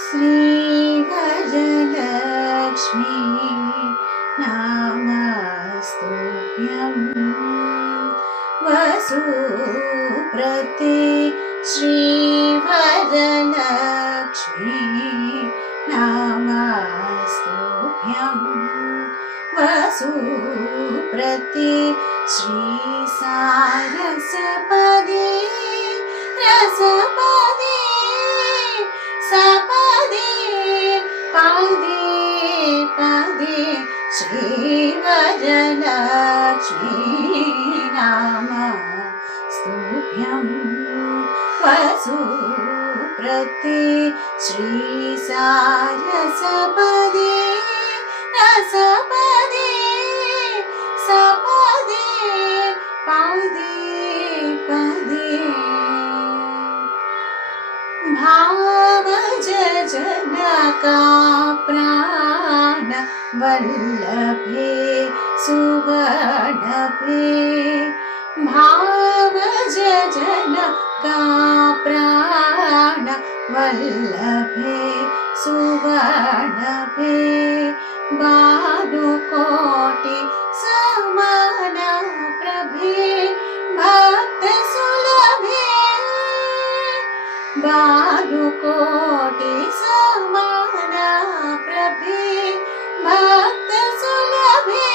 श्रीवरलक्ष्मी नमस्तुभ्यं वसुप्रते श्रीवरलक्ष्मी नमस्तुभ्यं वसुप्रते श्रीसारसपदे रसपदे सपदे पदे पदे श्रीवरलक्ष्मी नमस्तुभ्यं वसुप्रते श्रीसारसपदे रसपदे सपदे पदे पदे भावज जनका प्राण वल्लभे सुवर्णभे भावज जनका प्राण वल्लभे सुवर्णभे भानुकोटि समान प्रभे भक्त सुलभे भानुकोटि समान प्रभे भक्त सुलभे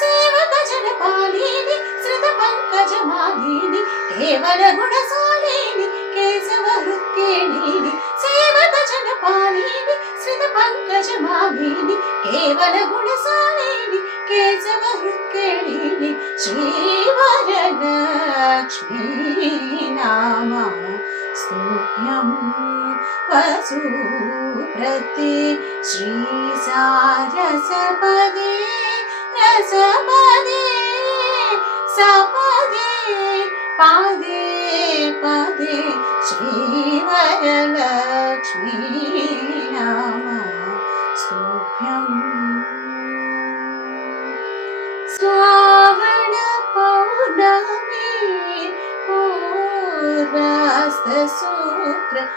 सेवक जन पालिनी श्रित पंकज मालिनी केवल गुण सालिनी केशव हृत्केलिनी सेवक जन पालिनी श्रित पंकज मालिनी केवल गुण सालिनी केशव हृत्केलिनी श्रीवरलक्ष्मी नमस्तुभ्यं वसुप्रते श्रीसारसपदे रसपदे सपदे पदे पदे श्रीवरलक्ष्मी नमस्तुभ्यं श्रावण पौर्णमी पूर्वास्त शुक्रवारे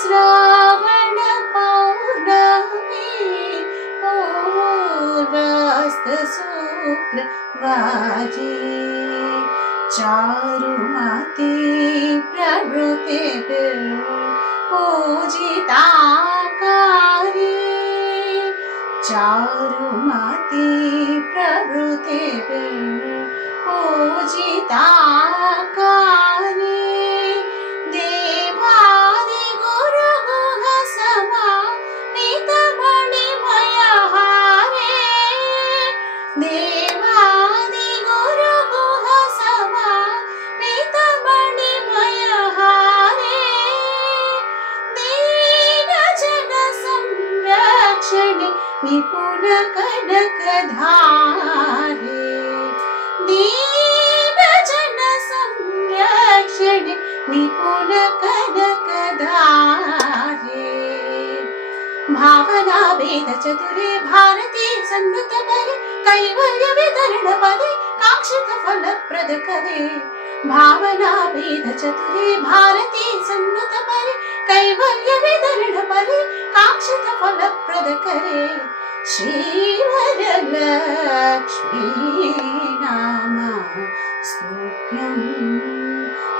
श्रावण पौर्णमी पूर्वास्त शुक्रवारे चारुमती प्रभृते पूजिताकारी चारुमती प्रभृते पूजिताकारी देवादि गुरु गुह समाहित मणिमय हारे देवादि गुरु गुह समाहित मणिमय हारे दीन जन संरक्षणे निपुण कनकधारे दीन जन संरक्षणे निपुण कनकधारे भावना वेद चतुरे भारती सन्नुत परे कैवल्य वितरण पदे काक्षित फल प्रद करे भावना वेद चतुरे भारती सन्नुत परे कैवल्य वितरण पदे काक्षित फल प्रद करे श्रीवरलक्ष्मी नमस्तुभ्यं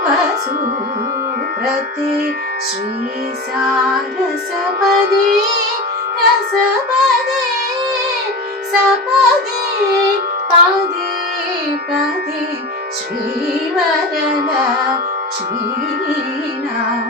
वसुप्रते श्रीसारसपदे रसपदे सपदे पदे पदे श्रीवरलक्ष्मी नमस्तुभ्यं